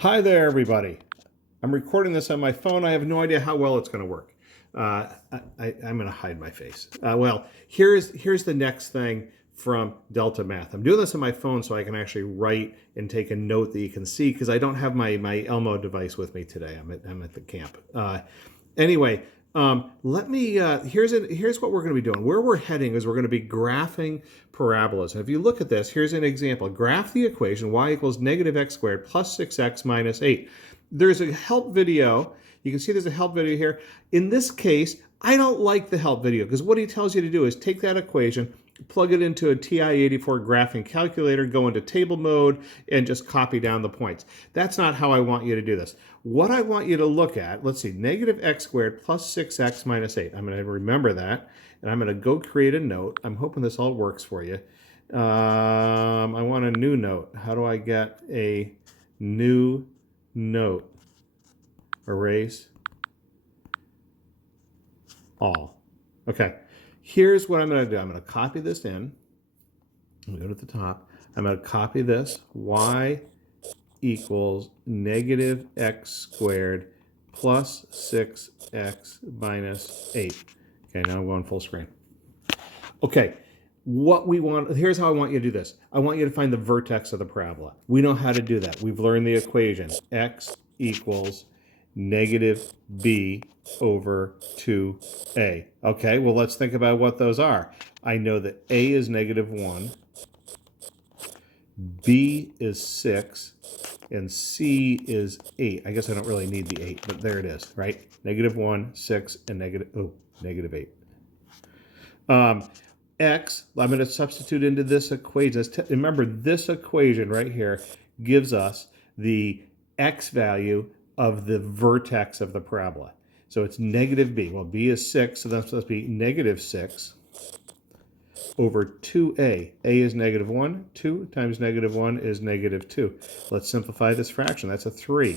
Hi there, everybody. I'm recording this on my phone. I have no idea how well it's going to work. I'm going to hide my face. Here's the next thing from DeltaMath. I'm doing this on my phone so I can actually write and take a note that you can see because I don't have my Elmo device with me today. I'm at the camp. Anyway, let me, here's what we're going to be doing. Where we're heading is we're going to be graphing parabolas. And if you look at this, here's an example. Graph the equation y equals negative x squared plus 6x minus 8. There's a help video. You can see there's a help video here. In this case, I don't like the help video because what he tells you to do is take that equation, plug it into a TI-84 graphing calculator, go into table mode, and just copy down the points. That's not how I want you to do this. What I want you to look at, let's see, negative x squared plus 6x minus 8. I'm going to remember that, and I'm going to go create a note. I'm hoping this all works for you. I want a new note. How do I get a new note? Erase all. Okay. Here's what I'm going to do. I'm going to copy this in. I'm going to go to the top. I'm going to copy this. Y equals negative x squared plus 6x minus 8. Okay, now I'm going full screen. Okay, what we want, here's how I want you to do this. I want you to find the vertex of the parabola. We know how to do that. We've learned the equation. X equals negative b over 2a. Okay, well, let's think about what those are. I know that a is negative 1, b is 6, and c is 8. I guess I don't really need the 8, but there it is, right? Negative 1, 6, and negative 8. X, I'm going to substitute into this equation. Remember, this equation right here gives us the x value of the vertex of the parabola. So it's negative b. Well, b is 6, so that's supposed to be negative 6 over 2a. A is negative 1. 2 times negative 1 is negative 2. Let's simplify this fraction. That's a 3.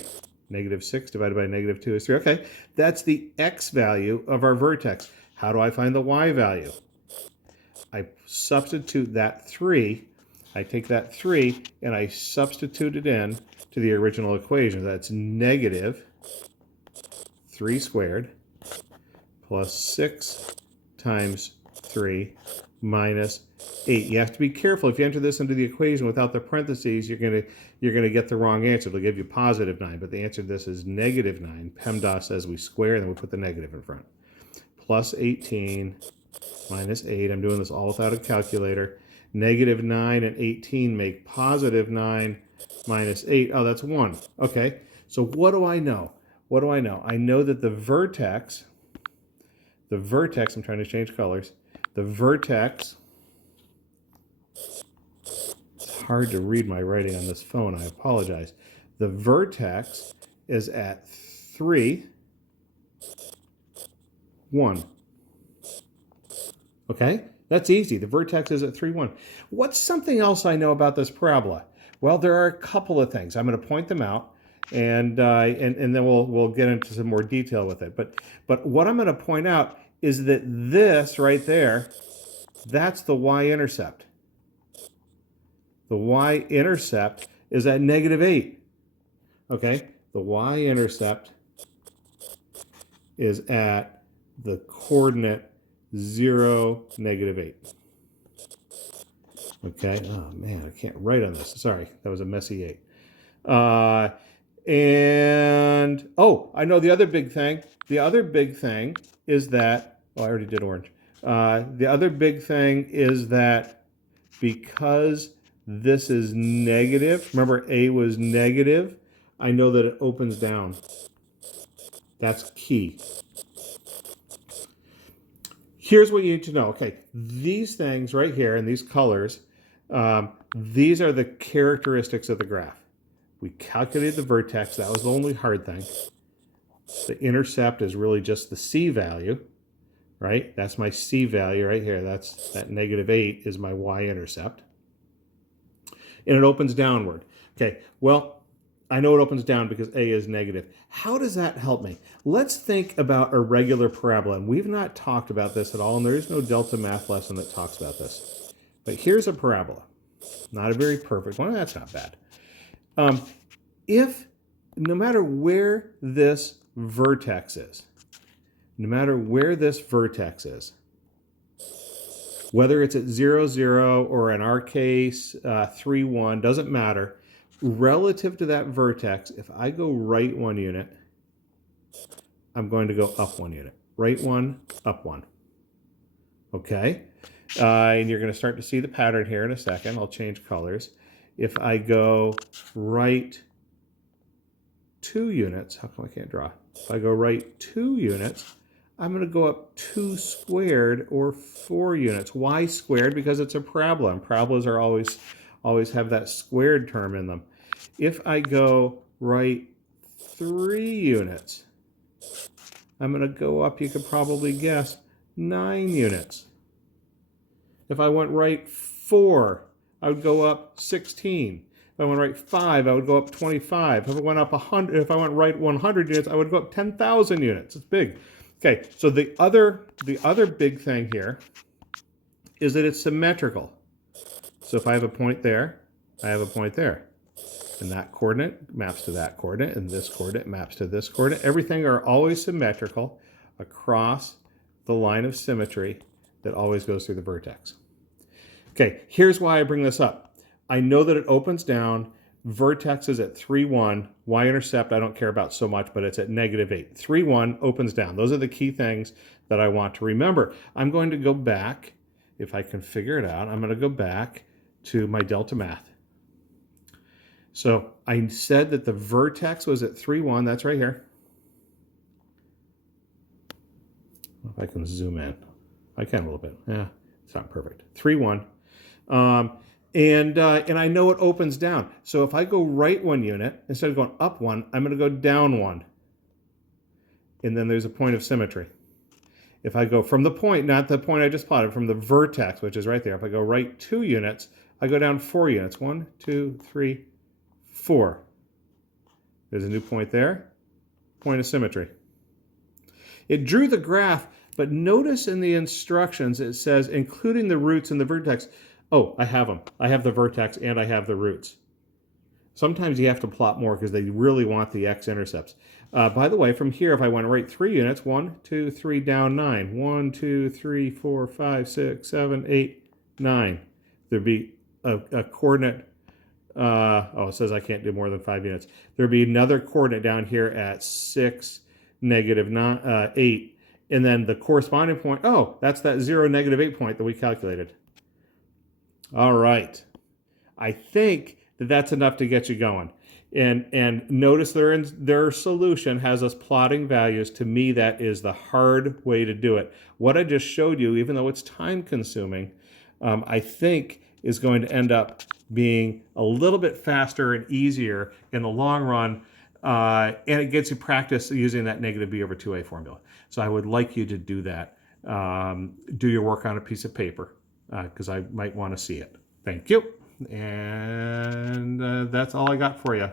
Negative 6 divided by negative 2 is 3. Okay, that's the x value of our vertex. How do I find the y value? I substitute that 3. I take that 3 and I substitute it in to the original equation. That's negative 3 squared plus 6 times 3 minus 8. You have to be careful. If you enter this into the equation without the parentheses, you're gonna get the wrong answer. It'll give you positive 9, but the answer to this is negative 9. PEMDAS says we square, and then we put the negative in front. Plus 18 minus 8. I'm doing this all without a calculator. Negative 9 and 18 make positive 9 minus 8. Oh, that's 1. Okay, so what do I know? What do I know? I know that the vertex, I'm trying to change colors. The vertex, it's hard to read my writing on this phone, I apologize. The vertex is at 3, 1. Okay, that's easy. The vertex is at 3, 1. What's something else I know about this parabola? Well, there are a couple of things. I'm going to point them out, and then we'll get into some more detail with it. But what I'm going to point out is that this right there, that's the y-intercept. The y-intercept is at negative 8. Okay, the y-intercept is at the coordinate 0, negative 8. Okay, oh man, I can't write on this. Sorry, that was a messy 8. And, oh, I know the other big thing. The other big thing is that, oh, I already did orange. The other big thing is that because this is negative, remember A was negative, I know that it opens down. That's key. Here's what you need to know. Okay, these things right here and these colors, these are the characteristics of the graph. We calculated the vertex. That was the only hard thing. The intercept is really just the c value, right? That's my c value right here. That negative 8 is my y-intercept. And it opens downward. Okay, well, I know it opens down because A is negative. How does that help me? Let's think about a regular parabola. And we've not talked about this at all, and there is no DeltaMath lesson that talks about this. But here's a parabola. Not a very perfect one. That's not bad. If no matter where this vertex is, no matter where this vertex is, whether it's at 0, 0, or in our case, 3, 1, doesn't matter. Relative to that vertex, if I go right 1 unit, I'm going to go up 1 unit. Right 1, up 1. Okay? And you're going to start to see the pattern here in a second. I'll change colors. If I go right 2 units, how come I can't draw? If I go right 2 units, I'm going to go up 2 squared or 4 units. Why squared? Because it's a parabola, and parabolas are always have that squared term in them. If I go right 3 units, I'm going to go up, you could probably guess, 9 units. If I went right 4, I would go up 16. If I went right 5, I would go up 25. If I went up 100, if I went right 100 units, I would go up 10,000 units. It's big. Okay, so the other big thing here is that it's symmetrical. So if I have a point there, I have a point there. And that coordinate maps to that coordinate, and this coordinate maps to this coordinate. Everything are always symmetrical across the line of symmetry that always goes through the vertex. Okay, here's why I bring this up. I know that it opens down. Vertex is at 3, 1. Y-intercept I don't care about so much, but it's at -8. 3, 1 opens down. Those are the key things that I want to remember. I'm going to go back, if I can figure it out, I'm going to go back to my DeltaMath. So I said that the vertex was at 3, 1. That's right here. If I can zoom in. I can a little bit. Yeah, it's not perfect. 3, 1. And I know it opens down. So if I go right 1 unit, instead of going up 1, I'm going to go down 1. And then there's a point of symmetry. If I go from the point, not the point I just plotted, from the vertex, which is right there. If I go right 2 units, I go down 4 units. 1, 2, 3, 4. There's a new point there. Point of symmetry. It drew the graph, but notice in the instructions it says including the roots and the vertex. Oh, I have them. I have the vertex and I have the roots. Sometimes you have to plot more because they really want the x-intercepts. By the way, from here, if I went right 3 units, 1, 2, 3, down 9. 1, 2, 3, 4, 5, 6, 7, 8, 9. There'd be a coordinate. It says I can't do more than 5 units. There'd be another coordinate down here at 6, -8. And then the corresponding point, oh, that's that 0, -8 point that we calculated. All right. I think that that's enough to get you going. And notice their solution has us plotting values. To me, that is the hard way to do it. What I just showed you, even though it's time consuming, I think is going to end up being a little bit faster and easier in the long run. And it gets you practice using that -b/2a formula. So I would like you to do that. Do your work on a piece of paper because I might want to see it. Thank you. And that's all I got for you.